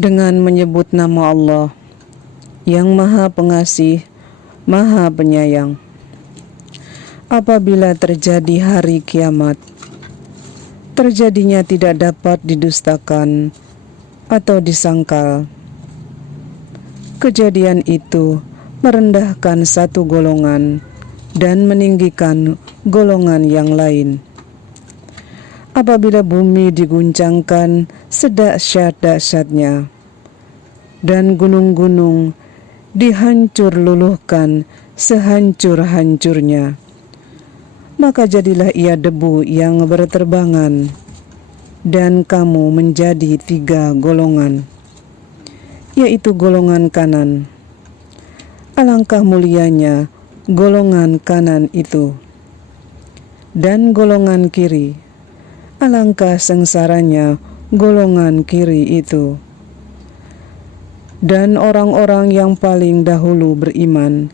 dengan menyebut nama Allah yang Maha Pengasih, Maha Penyayang. Apabila terjadi hari kiamat, terjadinya tidak dapat didustakan atau disangkal. Kejadian itu merendahkan satu golongan dan meninggikan golongan yang lain. Apabila bumi diguncangkan sedahsyat-dahsyatnya dan gunung-gunung dihancur luluhkan sehancur-hancurnya, maka jadilah ia debu yang berterbangan, dan kamu menjadi 3 golongan, yaitu golongan kanan. Alangkah mulianya golongan kanan itu, dan golongan kiri. Alangkah sengsaranya golongan kiri itu. Dan orang-orang yang paling dahulu beriman,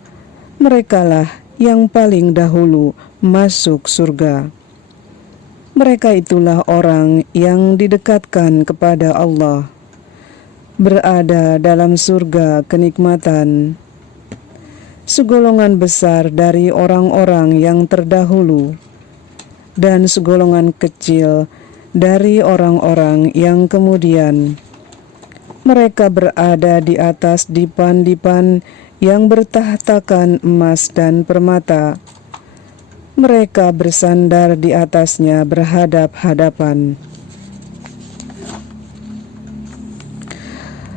merekalah yang paling dahulu masuk surga. Mereka itulah orang yang didekatkan kepada Allah, berada dalam surga kenikmatan. Segolongan besar dari orang-orang yang terdahulu dan segolongan kecil dari orang-orang yang kemudian. Mereka berada di atas dipan-dipan yang bertahtakan emas dan permata. Mereka bersandar di atasnya berhadap-hadapan.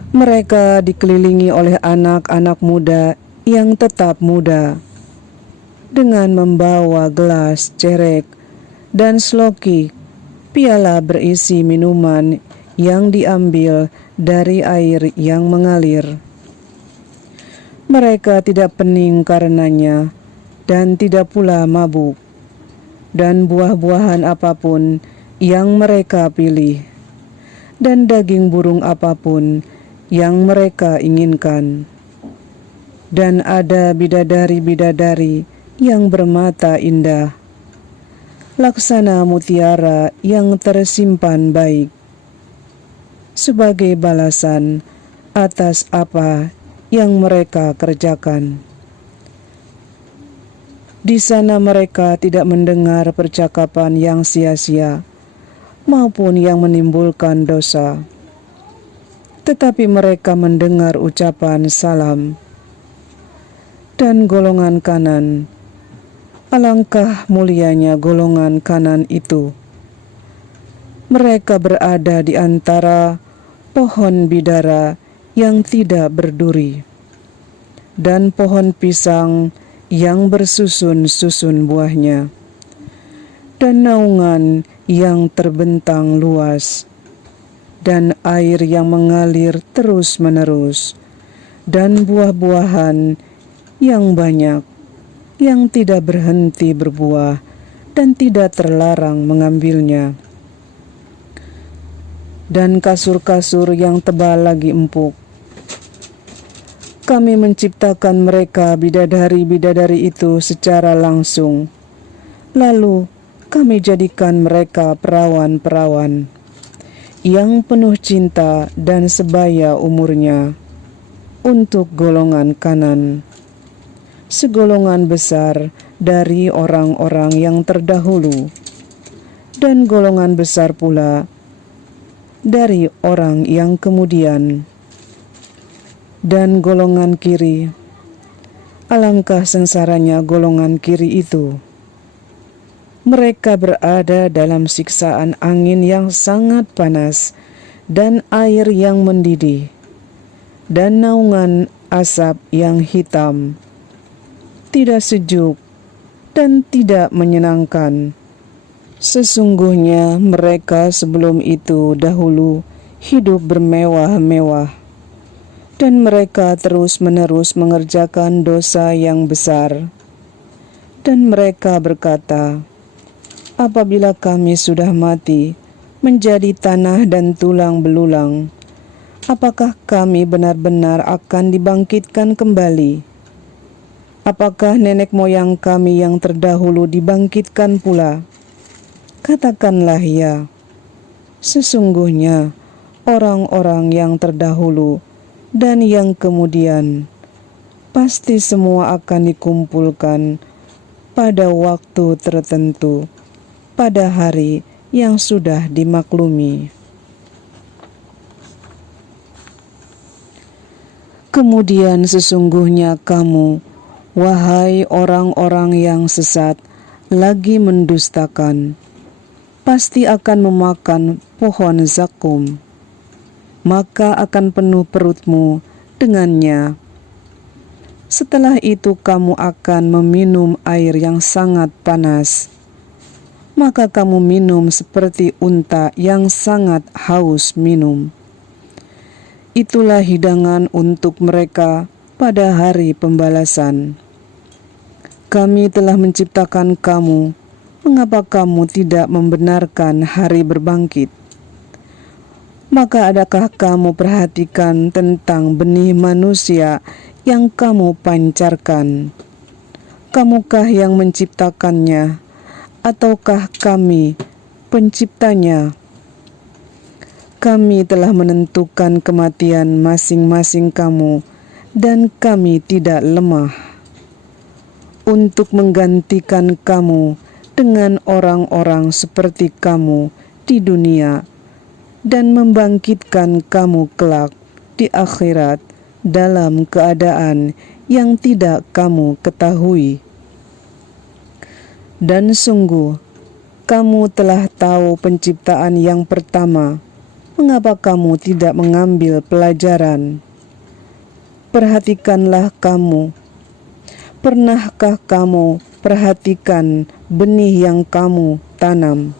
Mereka dikelilingi oleh anak-anak muda yang tetap muda, dengan membawa gelas, cerek, dan sloki, piala berisi minuman yang diambil dari air yang mengalir. Mereka tidak pening karenanya, dan tidak pula mabuk, dan buah-buahan apapun yang mereka pilih, dan daging burung apapun yang mereka inginkan. Dan ada bidadari-bidadari yang bermata indah, laksana mutiara yang tersimpan baik, sebagai balasan atas apa yang mereka kerjakan. Di sana mereka tidak mendengar percakapan yang sia-sia maupun yang menimbulkan dosa, tetapi mereka mendengar ucapan salam. Dan golongan kanan, alangkah mulianya golongan kanan itu. Mereka berada di antara pohon bidara yang tidak berduri, dan pohon pisang yang bersusun-susun buahnya, dan naungan yang terbentang luas, dan air yang mengalir terus-menerus, dan buah-buahan yang banyak, yang tidak berhenti berbuah dan tidak terlarang mengambilnya. Dan kasur-kasur yang tebal lagi empuk. Kami menciptakan mereka bidadari-bidadari itu secara langsung. Lalu kami jadikan mereka perawan-perawan yang penuh cinta dan sebaya umurnya untuk golongan kanan. Segolongan besar dari orang-orang yang terdahulu, dan golongan besar pula dari orang yang kemudian. Dan golongan kiri, alangkah sengsaranya golongan kiri itu. Mereka berada dalam siksaan angin yang sangat panas dan air yang mendidih, dan naungan asap yang hitam, tidak sejuk dan tidak menyenangkan. Sesungguhnya mereka sebelum itu dahulu hidup bermewah-mewah, dan mereka terus-menerus mengerjakan dosa yang besar. Dan mereka berkata, apabila kami sudah mati, menjadi tanah dan tulang belulang, apakah kami benar-benar akan dibangkitkan kembali? Apakah nenek moyang kami yang terdahulu dibangkitkan pula? Katakanlah ya, sesungguhnya orang-orang yang terdahulu dan yang kemudian. Pasti semua akan dikumpulkan pada waktu tertentu, pada hari yang sudah dimaklumi. Kemudian sesungguhnya kamu, wahai orang-orang yang sesat, lagi mendustakan, pasti akan memakan pohon zakum, maka akan penuh perutmu dengannya. Setelah itu kamu akan meminum air yang sangat panas, maka kamu minum seperti unta yang sangat haus minum. Itulah hidangan untuk mereka pada hari pembalasan. Kami telah menciptakan kamu, mengapa kamu tidak membenarkan hari berbangkit? Maka adakah kamu perhatikan tentang benih manusia yang kamu pancarkan? Kamukah yang menciptakannya, ataukah kami penciptanya? Kami telah menentukan kematian masing-masing kamu, dan kami tidak lemah untuk menggantikan kamu dengan orang-orang seperti kamu di dunia, dan membangkitkan kamu kelak di akhirat dalam keadaan yang tidak kamu ketahui. Dan sungguh, kamu telah tahu penciptaan yang pertama, mengapa kamu tidak mengambil pelajaran? Perhatikanlah kamu, pernahkah kamu perhatikan benih yang kamu tanam?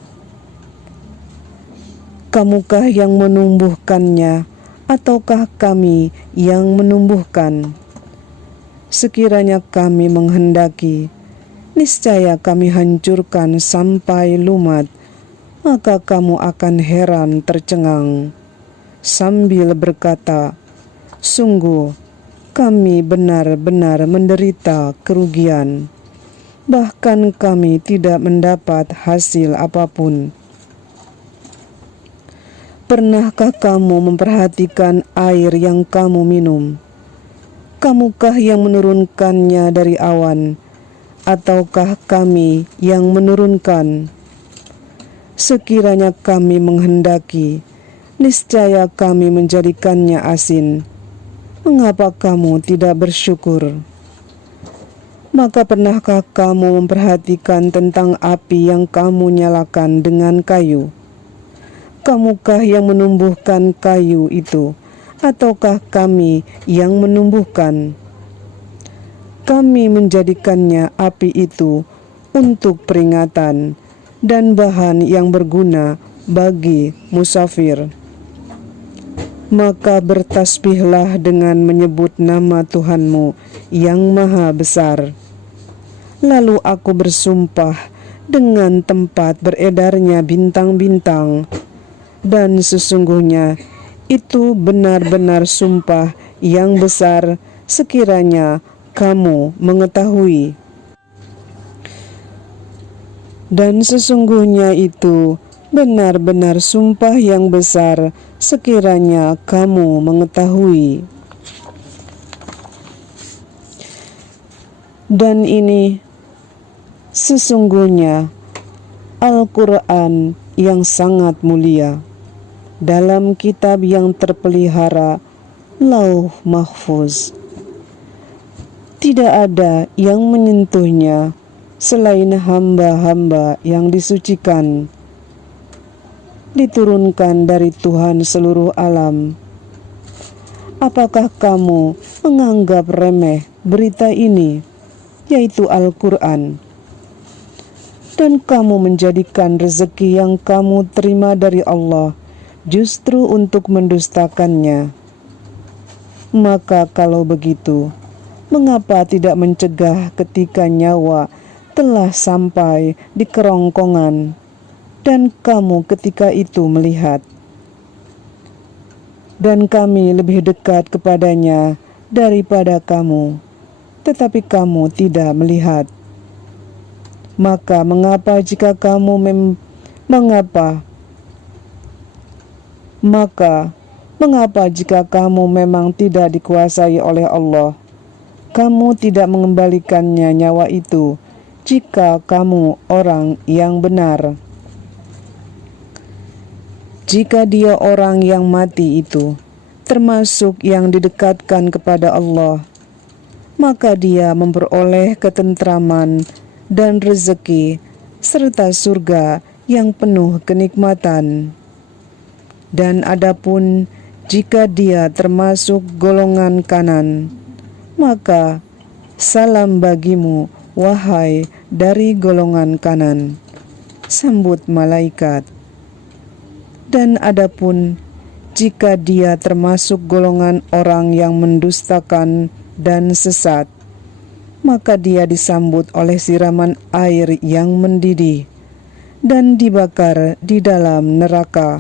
Kamukah yang menumbuhkannya, ataukah kami yang menumbuhkan? Sekiranya kami menghendaki, niscaya kami hancurkan sampai lumat, maka kamu akan heran tercengang, sambil berkata, sungguh kami benar-benar menderita kerugian, bahkan kami tidak mendapat hasil apapun. Pernahkah kamu memperhatikan air yang kamu minum? Kamukah yang menurunkannya dari awan, ataukah kami yang menurunkan? Sekiranya kami menghendaki, niscaya kami menjadikannya asin. Mengapa kamu tidak bersyukur? Maka pernahkah kamu memperhatikan tentang api yang kamu nyalakan dengan kayu? Kamukah yang menumbuhkan kayu itu, ataukah kami yang menumbuhkan? Kami menjadikannya api itu untuk peringatan dan bahan yang berguna bagi musafir. Maka bertasbihlah dengan menyebut nama Tuhanmu yang maha besar. Lalu aku bersumpah dengan tempat beredarnya bintang-bintang, dan sesungguhnya itu benar-benar sumpah yang besar sekiranya kamu mengetahui. Dan sesungguhnya itu benar-benar sumpah yang besar sekiranya kamu mengetahui. Dan ini sesungguhnya Al-Quran yang sangat mulia, dalam kitab yang terpelihara, Lauh Mahfuz. Tidak ada yang menyentuhnya selain hamba-hamba yang disucikan, diturunkan dari Tuhan seluruh alam. Apakah kamu menganggap remeh berita ini, yaitu Al-Quran, dan kamu menjadikan rezeki yang kamu terima dari Allah justru untuk mendustakannya? Maka kalau begitu, mengapa tidak mencegah ketika nyawa telah sampai di kerongkongan, dan kamu ketika itu melihat? Dan kami lebih dekat kepadanya daripada kamu, tetapi kamu tidak melihat. Maka mengapa jika kamu mengapa Maka, mengapa jika kamu memang tidak dikuasai oleh Allah, kamu tidak mengembalikannya nyawa itu jika kamu orang yang benar? Jika dia orang yang mati itu termasuk yang didekatkan kepada Allah, maka dia memperoleh ketentraman dan rezeki serta surga yang penuh kenikmatan. Dan adapun jika dia termasuk golongan kanan, maka salam bagimu, wahai dari golongan kanan, sambut malaikat. Dan adapun jika dia termasuk golongan orang yang mendustakan dan sesat, maka dia disambut oleh siraman air yang mendidih dan dibakar di dalam neraka.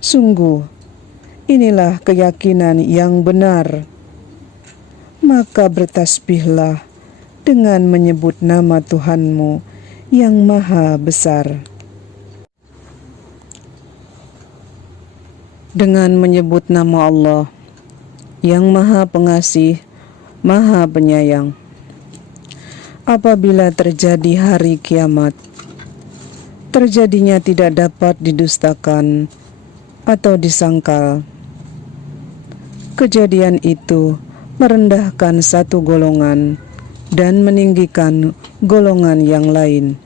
Sungguh, inilah keyakinan yang benar. Maka bertasbihlah dengan menyebut nama Tuhanmu yang maha besar. Dengan menyebut nama Allah yang maha pengasih, maha penyayang. Apabila terjadi hari kiamat, terjadinya tidak dapat didustakan atau disangkal. Kejadian itu merendahkan satu golongan dan meninggikan golongan yang lain.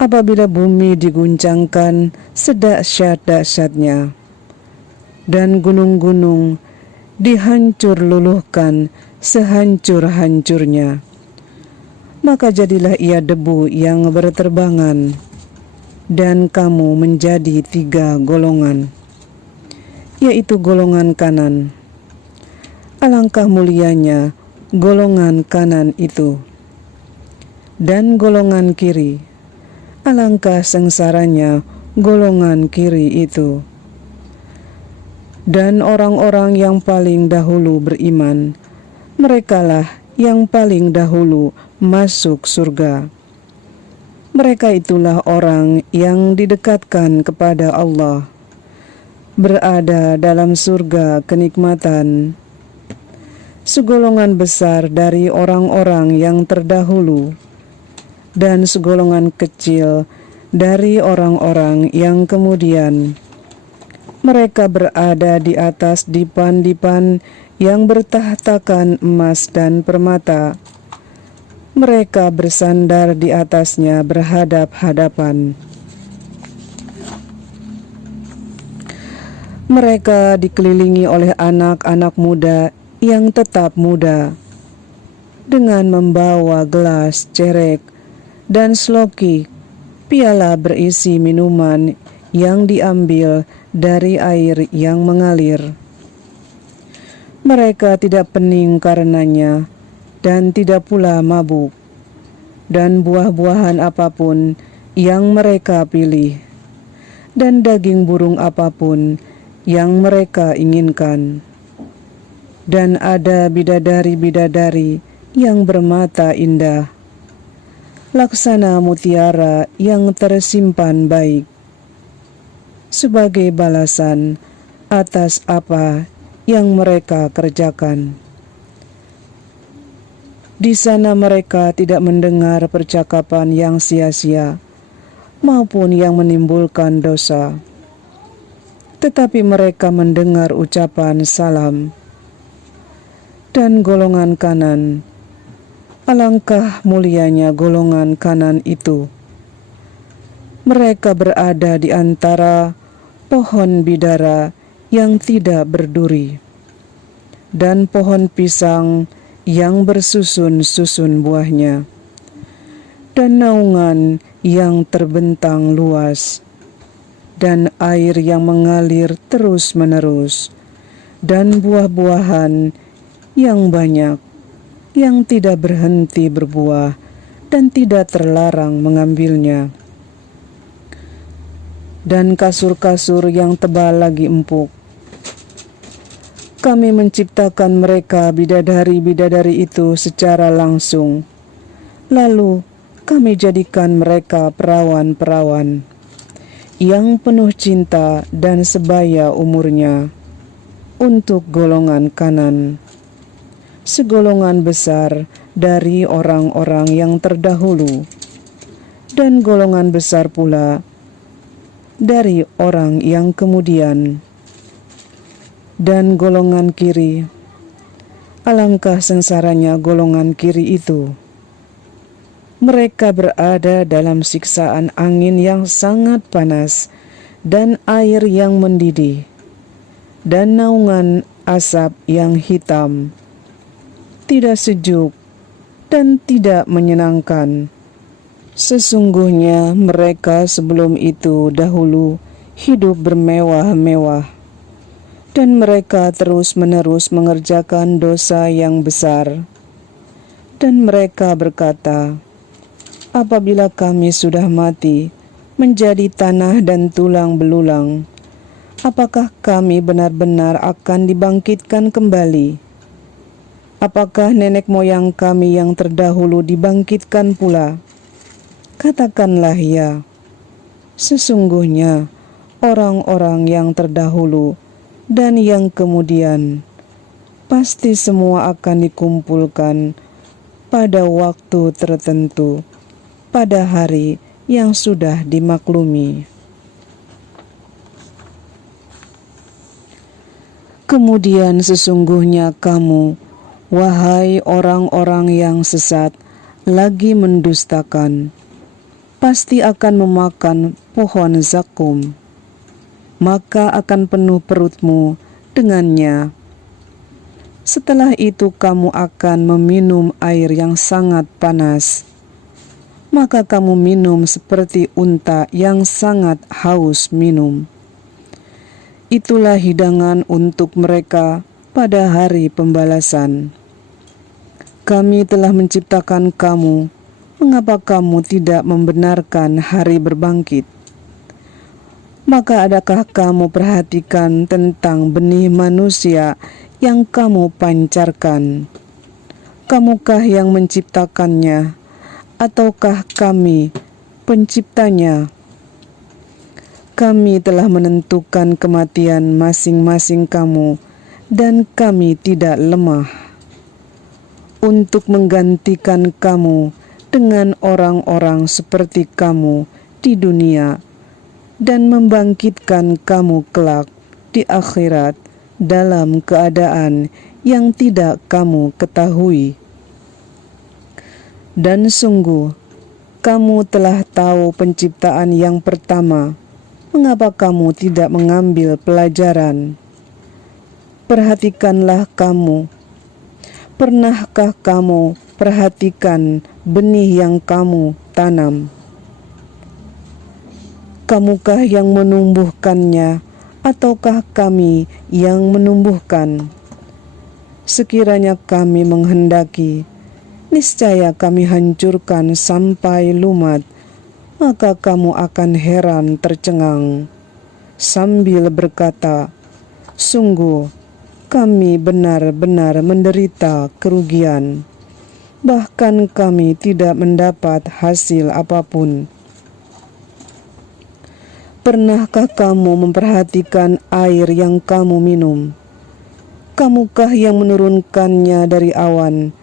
Apabila bumi diguncangkan sedahsyat-dahsyatnya dan gunung-gunung dihancur luluhkan sehancur-hancurnya, maka jadilah ia debu yang berterbangan, dan kamu menjadi 3 golongan, yaitu golongan kanan. Alangkah mulianya golongan kanan itu, dan golongan kiri. Alangkah sengsaranya golongan kiri itu. Dan orang-orang yang paling dahulu beriman, merekalah yang paling dahulu masuk surga. Mereka itulah orang yang didekatkan kepada Allah, berada dalam surga kenikmatan. Segolongan besar dari orang-orang yang terdahulu, dan segolongan kecil dari orang-orang yang kemudian. Mereka berada di atas dipan-dipan yang bertahtakan emas dan permata. Mereka bersandar di atasnya berhadap-hadapan. Mereka dikelilingi oleh anak-anak muda yang tetap muda, dengan membawa gelas, cerek, dan sloki, piala berisi minuman yang diambil dari air yang mengalir. Mereka tidak pening karenanya, dan tidak pula mabuk, dan buah-buahan apapun yang mereka pilih, dan daging burung apapun yang mereka inginkan. Dan ada bidadari-bidadari yang bermata indah, laksana mutiara yang tersimpan baik, sebagai balasan atas apa yang mereka kerjakan. Di sana mereka tidak mendengar percakapan yang sia-sia maupun yang menimbulkan dosa, tetapi mereka mendengar ucapan salam. Dan golongan kanan, alangkah mulianya golongan kanan itu. Mereka berada di antara pohon bidara yang tidak berduri, dan pohon pisang yang bersusun-susun buahnya, dan naungan yang terbentang luas, dan air yang mengalir terus-menerus, dan buah-buahan yang banyak, yang tidak berhenti berbuah dan tidak terlarang mengambilnya. Dan kasur-kasur yang tebal lagi empuk. Kami menciptakan mereka bidadari-bidadari itu secara langsung. Lalu kami jadikan mereka perawan-perawan yang penuh cinta dan sebaya umurnya. Untuk golongan kanan, segolongan besar dari orang-orang yang terdahulu, dan golongan besar pula dari orang yang kemudian. Dan golongan kiri, alangkah sengsaranya golongan kiri itu. Mereka berada dalam siksaan angin yang sangat panas dan air yang mendidih, dan naungan asap yang hitam, tidak sejuk dan tidak menyenangkan. Sesungguhnya mereka sebelum itu dahulu hidup bermewah-mewah, dan mereka terus-menerus mengerjakan dosa yang besar. Dan mereka berkata, apabila kami sudah mati, menjadi tanah dan tulang belulang, apakah kami benar-benar akan dibangkitkan kembali? Apakah nenek moyang kami yang terdahulu dibangkitkan pula? Katakanlah ya. Sesungguhnya orang-orang yang terdahulu dan yang kemudian pasti semua akan dikumpulkan pada waktu tertentu, pada hari yang sudah dimaklumi. Kemudian sesungguhnya kamu, wahai orang-orang yang sesat, lagi mendustakan, pasti akan memakan pohon zakum, maka akan penuh perutmu dengannya. Setelah itu kamu akan meminum air yang sangat panas, maka kamu minum seperti unta yang sangat haus minum. Itulah hidangan untuk mereka pada hari pembalasan. Kami telah menciptakan kamu, mengapa kamu tidak membenarkan hari berbangkit? Maka adakah kamu perhatikan tentang benih manusia yang kamu pancarkan? Kamukah yang menciptakannya, ataukah kami penciptanya? Kami telah menentukan kematian masing-masing kamu, dan kami tidak lemah untuk menggantikan kamu dengan orang-orang seperti kamu di dunia, dan membangkitkan kamu kelak di akhirat dalam keadaan yang tidak kamu ketahui. Dan sungguh, kamu telah tahu penciptaan yang pertama. Mengapa kamu tidak mengambil pelajaran? Perhatikanlah kamu. Pernahkah kamu perhatikan benih yang kamu tanam? Kamukah yang menumbuhkannya, ataukah kami yang menumbuhkan? Sekiranya kami menghendaki, niscaya kami hancurkan sampai lumat, maka kamu akan heran tercengang, sambil berkata, sungguh kami benar-benar menderita kerugian, bahkan kami tidak mendapat hasil apapun. Pernahkah kamu memperhatikan air yang kamu minum? Kamukah yang menurunkannya dari awan,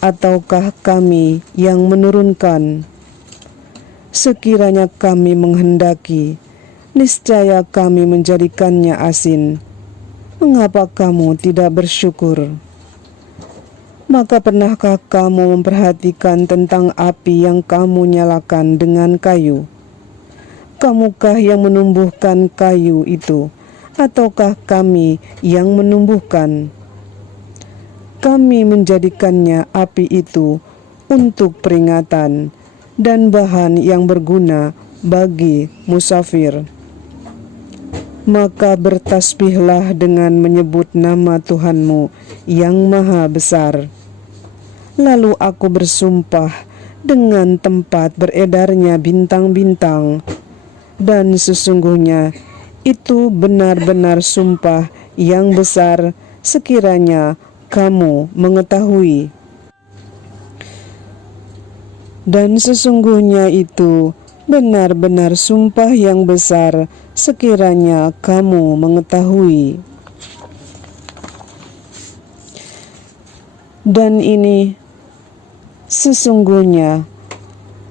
ataukah kami yang menurunkan? Sekiranya kami menghendaki, niscaya kami menjadikannya asin. Mengapa kamu tidak bersyukur? Maka pernahkah kamu memperhatikan tentang api yang kamu nyalakan dengan kayu? Kamukah yang menumbuhkan kayu itu, ataukah kami yang menumbuhkan? Kami menjadikannya api itu untuk peringatan dan bahan yang berguna bagi musafir. Maka bertasbihlah dengan menyebut nama Tuhanmu yang maha besar. Lalu aku bersumpah dengan tempat beredarnya bintang-bintang, dan sesungguhnya itu benar-benar sumpah yang besar sekiranya kamu mengetahui. Dan sesungguhnya itu benar-benar sumpah yang besar sekiranya kamu mengetahui. Dan ini sesungguhnya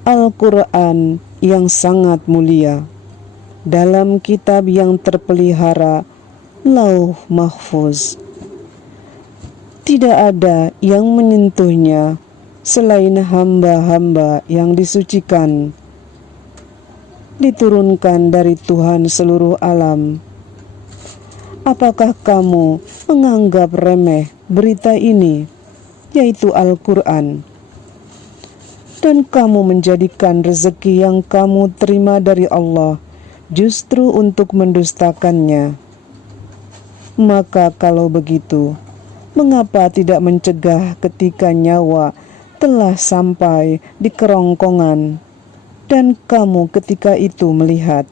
Al-Quran yang sangat mulia dalam kitab yang terpelihara, Lauh Mahfuz. Tidak ada yang menyentuhnya selain hamba-hamba yang disucikan, diturunkan dari Tuhan seluruh alam. Apakah kamu menganggap remeh berita ini, yaitu Al-Quran, dan kamu menjadikan rezeki yang kamu terima dari Allah justru untuk mendustakannya? Maka kalau begitu, mengapa tidak mencegah ketika nyawa telah sampai di kerongkongan dan kamu ketika itu melihat?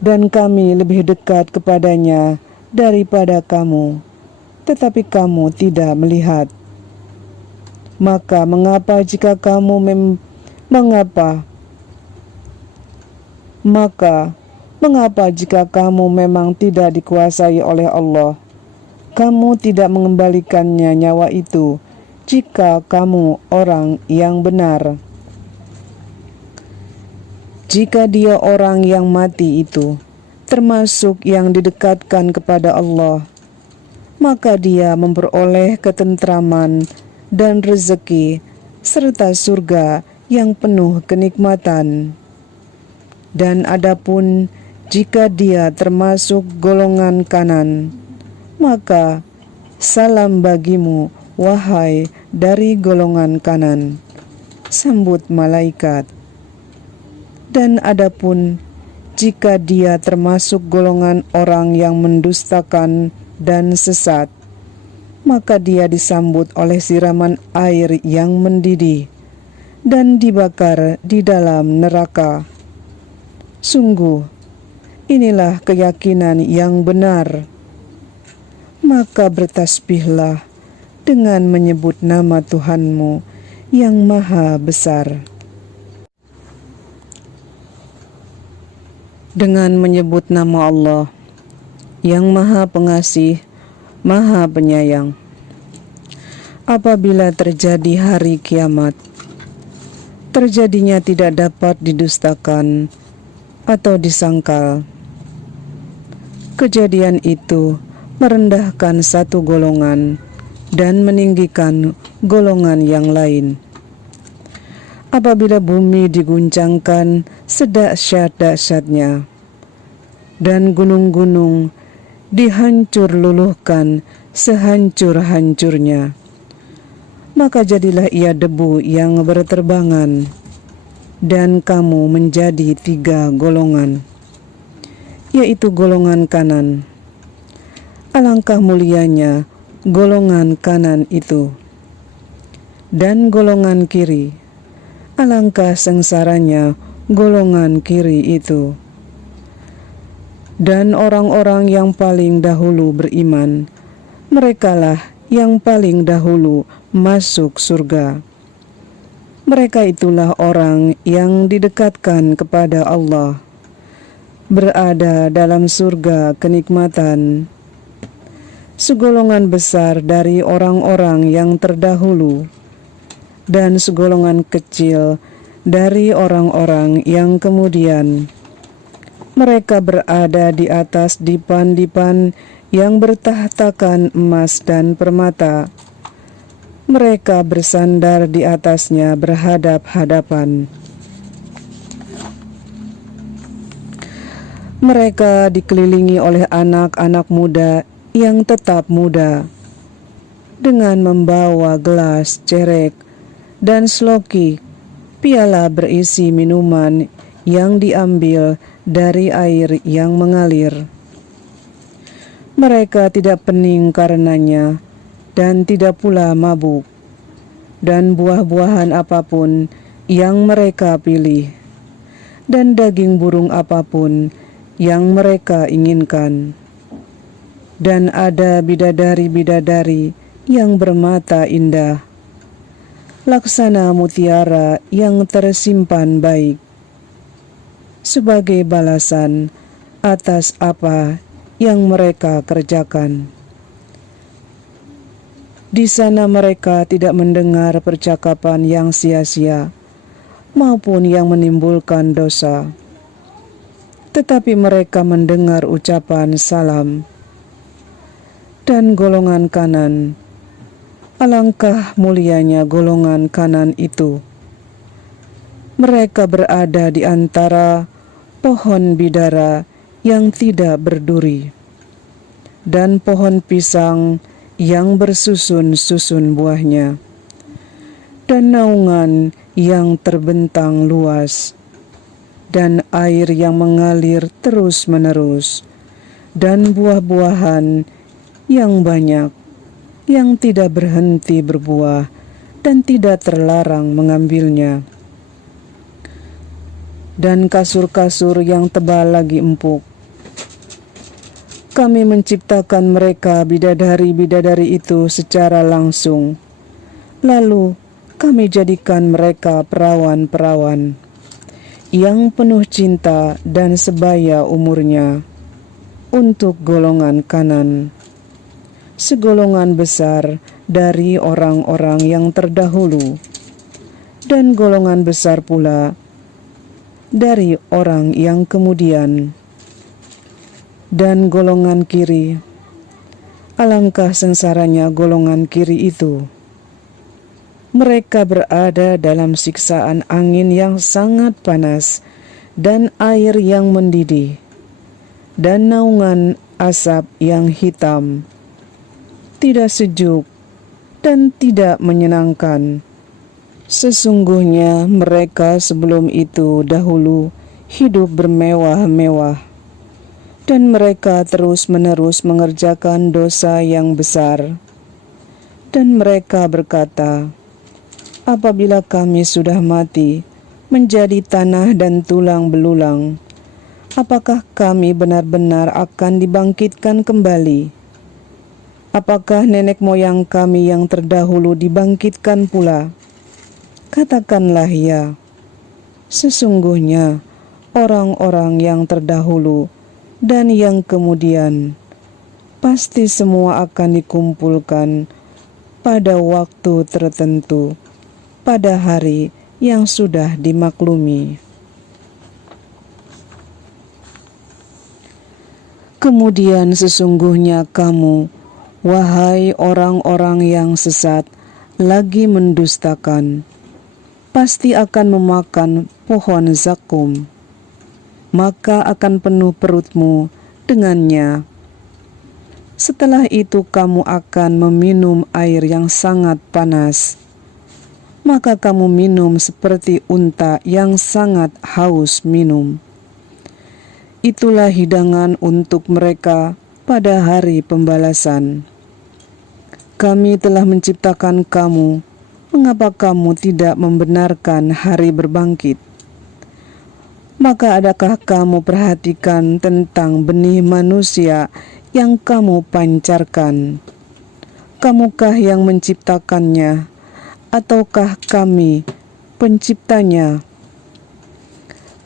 Dan kami lebih dekat kepadanya daripada kamu, tetapi kamu tidak melihat. Maka mengapa jika kamu mengapa jika kamu memang tidak dikuasai oleh Allah, kamu tidak mengembalikannya nyawa itu jika kamu orang yang benar? Jika dia orang yang mati itu termasuk yang didekatkan kepada Allah, maka dia memperoleh ketentraman dan rezeki serta surga yang penuh kenikmatan. Dan adapun jika dia termasuk golongan kanan, maka salam bagimu, wahai dari golongan kanan, sambut malaikat. Dan adapun jika dia termasuk golongan orang yang mendustakan dan sesat, maka dia disambut oleh siraman air yang mendidih dan dibakar di dalam neraka. Sungguh, inilah keyakinan yang benar. Maka bertasbihlah dengan menyebut nama Tuhanmu yang maha besar. Dengan menyebut nama Allah yang maha pengasih, maha penyayang. Apabila terjadi hari kiamat, terjadinya tidak dapat didustakan atau disangkal. Kejadian itu merendahkan satu golongan dan meninggikan golongan yang lain. Apabila bumi diguncangkan sedahsyat-dahsyatnya dan gunung-gunung dihancur luluhkan sehancur-hancurnya, maka jadilah ia debu yang berterbangan, dan kamu menjadi 3 golongan, yaitu golongan kanan. Alangkah mulianya golongan kanan itu. Dan golongan kiri, alangkah sengsaranya golongan kiri itu. Dan orang-orang yang paling dahulu beriman, merekalah yang paling dahulu masuk surga. Mereka itulah orang yang didekatkan kepada Allah, berada dalam surga kenikmatan. Segolongan besar dari orang-orang yang terdahulu, dan segolongan kecil dari orang-orang yang kemudian. Mereka berada di atas dipan-dipan yang bertahtakan emas dan permata. Mereka bersandar di atasnya berhadap-hadapan. Mereka dikelilingi oleh anak-anak muda yang tetap muda, dengan membawa gelas, cerek, dan sloki, piala berisi minuman yang diambil dari air yang mengalir. Mereka tidak pening karenanya, dan tidak pula mabuk, dan buah-buahan apapun yang mereka pilih, dan daging burung apapun yang mereka inginkan. Dan ada bidadari-bidadari yang bermata indah. laksana mutiara yang tersimpan baik, sebagai balasan atas apa yang mereka kerjakan. Di sana mereka tidak mendengar percakapan yang sia-sia maupun yang menimbulkan dosa, tetapi mereka mendengar ucapan salam. Dan golongan kanan, alangkah mulianya golongan kanan itu. Mereka berada di antara pohon bidara yang tidak berduri dan pohon pisang yang bersusun-susun buahnya, dan naungan yang terbentang luas, dan air yang mengalir terus-menerus, dan buah-buahan yang banyak yang tidak berhenti berbuah dan tidak terlarang mengambilnya, dan kasur-kasur yang tebal lagi empuk. Kami menciptakan mereka bidadari-bidadari itu secara langsung, lalu kami jadikan mereka perawan-perawan yang penuh cinta dan sebaya umurnya untuk golongan kanan, segolongan besar dari orang-orang yang terdahulu, dan golongan besar pula dari orang yang kemudian. Dan golongan kiri, alangkah sengsaranya golongan kiri itu. Mereka berada dalam siksaan angin yang sangat panas dan air yang mendidih, dan naungan asap yang hitam, tidak sejuk dan tidak menyenangkan. Sesungguhnya mereka sebelum itu dahulu hidup bermewah-mewah, dan mereka terus-menerus mengerjakan dosa yang besar. Dan mereka berkata, apabila kami sudah mati, menjadi tanah dan tulang belulang, apakah kami benar-benar akan dibangkitkan kembali? Apakah nenek moyang kami yang terdahulu dibangkitkan pula? Katakanlah ya, sesungguhnya orang-orang yang terdahulu dan yang kemudian pasti semua akan dikumpulkan pada waktu tertentu, pada hari yang sudah dimaklumi. Kemudian sesungguhnya kamu, wahai orang-orang yang sesat, lagi mendustakan, pasti akan memakan pohon zakum, maka akan penuh perutmu dengannya. Setelah itu kamu akan meminum air yang sangat panas, maka kamu minum seperti unta yang sangat haus minum. Itulah hidangan untuk mereka pada hari pembalasan. Kami telah menciptakan kamu, mengapa kamu tidak membenarkan hari berbangkit? Maka adakah kamu perhatikan tentang benih manusia yang kamu pancarkan? Kamukah yang menciptakannya, ataukah kami penciptanya?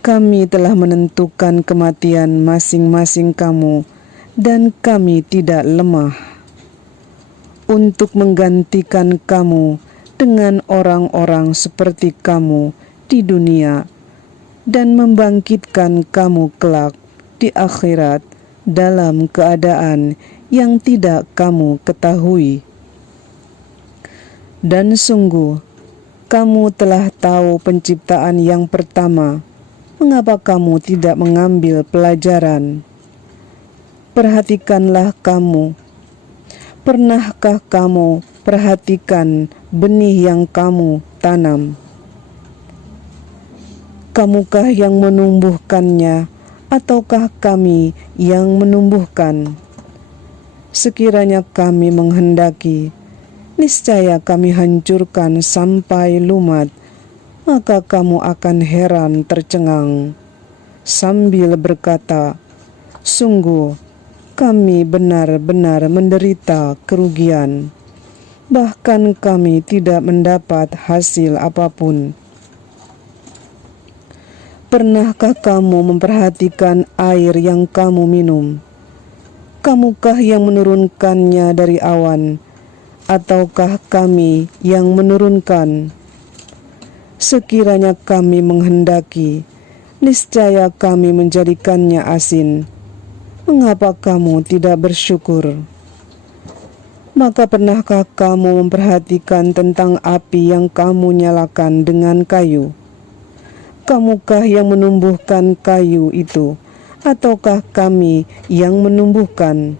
Kami telah menentukan kematian masing-masing kamu, dan kami tidak lemah untuk menggantikan kamu dengan orang-orang seperti kamu di dunia, dan membangkitkan kamu kelak di akhirat dalam keadaan yang tidak kamu ketahui. Dan sungguh, kamu telah tahu penciptaan yang pertama, mengapa kamu tidak mengambil pelajaran? Perhatikanlah kamu, pernahkah kamu perhatikan benih yang kamu tanam? Kamukah yang menumbuhkannya, ataukah kami yang menumbuhkan? Sekiranya kami menghendaki, niscaya kami hancurkan sampai lumat, maka kamu akan heran tercengang, sambil berkata, sungguh kami benar-benar menderita kerugian. bahkan kami tidak mendapat hasil apapun. Pernahkah kamu memperhatikan air yang kamu minum? Kamukah yang menurunkannya dari awan, ataukah kami yang menurunkan? Sekiranya kami menghendaki, niscaya kami menjadikannya asin. Mengapa kamu tidak bersyukur? Maka pernahkah kamu memperhatikan tentang api yang kamu nyalakan dengan kayu? Kamukah yang menumbuhkan kayu itu, ataukah kami yang menumbuhkan?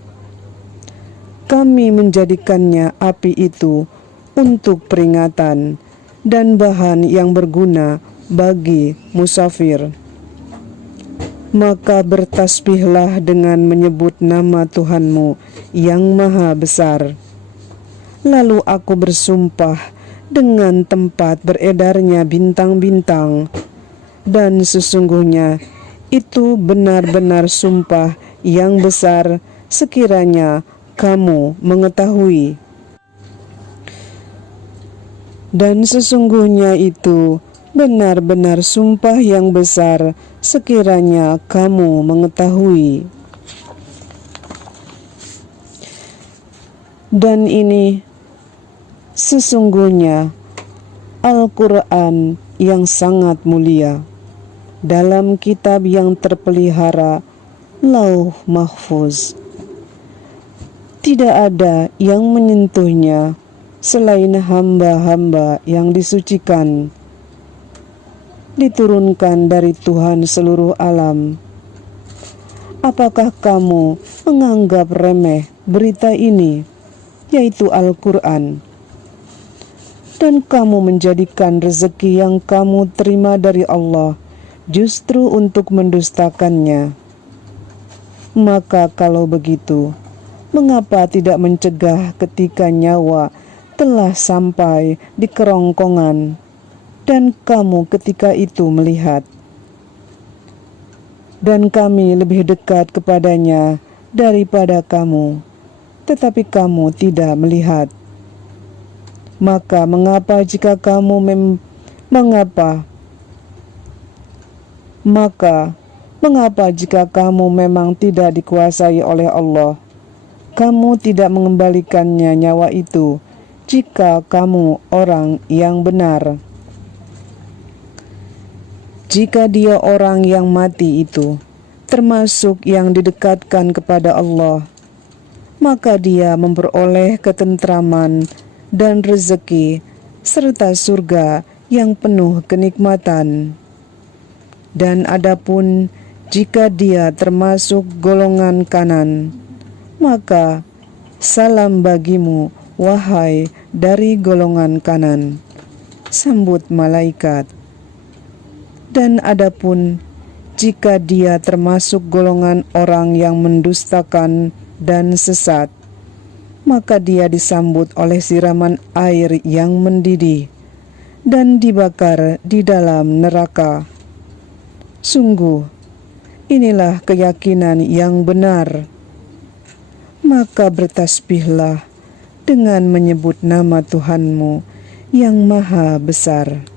Kami menjadikannya api itu untuk peringatan dan bahan yang berguna bagi musafir. Maka bertasbihlah dengan menyebut nama Tuhanmu yang maha besar. Lalu aku bersumpah dengan tempat beredarnya bintang-bintang, dan sesungguhnya itu benar-benar sumpah yang besar sekiranya kamu mengetahui. Dan sesungguhnya itu benar-benar sumpah yang besar sekiranya kamu mengetahui. Dan ini sesungguhnya Al-Quran yang sangat mulia dalam kitab yang terpelihara, Lauh Mahfuz. Tidak ada yang menyentuhnya selain hamba-hamba yang disucikan, diturunkan dari Tuhan seluruh alam. Apakah kamu menganggap remeh berita ini, yaitu Al-Quran, dan kamu menjadikan rezeki yang kamu terima dari Allah justru untuk mendustakannya? Maka kalau begitu, mengapa tidak mencegah ketika nyawa telah sampai di kerongkongan dan kamu ketika itu melihat? Dan kami lebih dekat kepadanya daripada kamu, tetapi kamu tidak melihat. Maka mengapa jika kamu mengapa jika kamu memang tidak dikuasai oleh Allah, kamu tidak mengembalikannya nyawa itu jika kamu orang yang benar? Jika dia orang yang mati itu termasuk yang didekatkan kepada Allah, maka dia memperoleh ketentraman dan rezeki serta surga yang penuh kenikmatan. Dan adapun jika dia termasuk golongan kanan, maka salam bagimu, wahai dari golongan kanan, sambut malaikat. Dan adapun jika dia termasuk golongan orang yang mendustakan dan sesat, maka dia disambut oleh siraman air yang mendidih dan dibakar di dalam neraka. Sungguh, inilah keyakinan yang benar. Maka bertasbihlah dengan menyebut nama Tuhanmu yang maha besar.